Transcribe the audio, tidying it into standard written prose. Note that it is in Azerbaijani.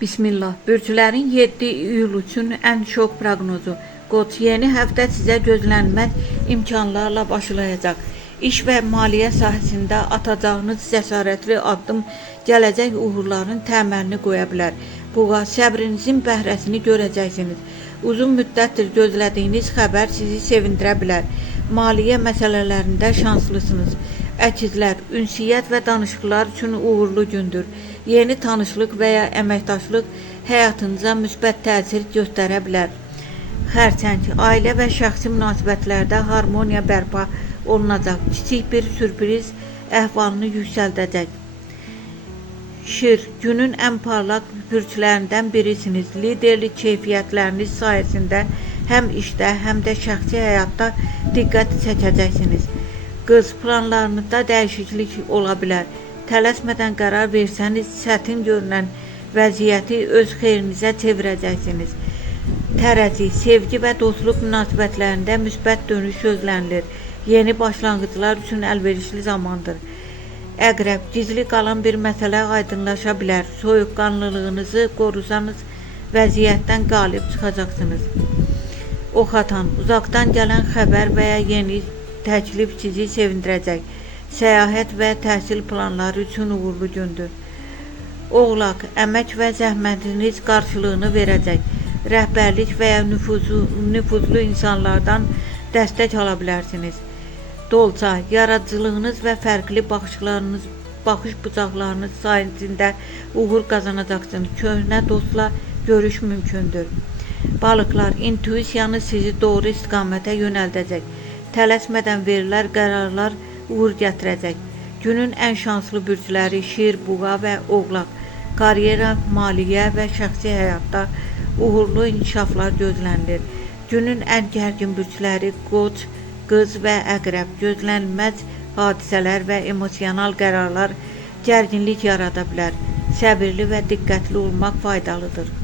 Bismillah. Bürcülərin 7 iyul üçün ən şok proqnozu. Qoç, yeni həftə sizə gözlənməz imkanlarla başlayacaq. İş və maliyyə sahəsində atacağınız cəsarətli addım gələcək uğurların təməlini qoya bilər. Buğa, səbrinizin bəhrəsini görəcəksiniz. Uzun müddətdir gözlədiyiniz xəbər sizi sevindirə bilər. Maliyyə məsələlərində şanslısınız. Əkizlər, ünsiyyət və danışıqlar üçün uğurlu gündür. Yeni tanışlıq və ya əməkdaşlıq həyatınıza müsbət təsir göstərə bilər. Xərçəng, ailə və şəxsi münasibətlərdə harmoniya bərpa olunacaq. Kiçik bir sürpriz əhvalını yüksəldəcək. Şir, günün ən parlaq bürclərindən birisiniz. Liderlik keyfiyyətləriniz sayəsində həm işdə, həm də şəxsi həyatda diqqət çəkəcəksiniz. Qız, planlarınızda dəyişiklik ola bilər. Tələsmədən qərar versəniz, çətin görünən vəziyyəti öz xeyrinizə çevirəcəksiniz. Tərəzi, sevgi və dostluq münasibətlərində müsbət dönüş gözlənilir. Yeni başlanğıclar üçün əlverişli zamandır. Əqrəb, gizli qalan bir məsələ aydınlaşa bilər. Soyuqqanlılığınızı qorusanız, vəziyyətdən qalib çıxacaqsınız. Ox atan, uzaqdan gələn xəbər və ya yeni təklif sizi sevindirəcək. Səyahət və təhsil planları üçün uğurlu gündür. Oğlaq, əmək və zəhmətiniz qarşılığını verəcək. Rəhbərlik və ya nüfuzlu insanlardan dəstək ala bilərsiniz. Dolça, yaradıcılığınız və fərqli baxış bucaqlarınız sayəsində uğur qazanacaqsınız. Köhnə dostla görüş mümkündür. Balıqlar, intuisiyanız sizi doğru istiqamətə yönəldəcək. Tələsmədən verilən qərarlar uğur gətirəcək. Günün ən şanslı bürcləri Şir, Buğa və Oğlaq. Karyera, maliyyə və şəxsi həyatda uğurlu inkişaflar gözlənilir. Günün ən gərgin bürcləri Qoç, Qız və Əqrəb. Gözlənilməz hadisələr və emosional qərarlar gərginlik yarada bilər. Səbirli və diqqətli olmaq faydalıdır.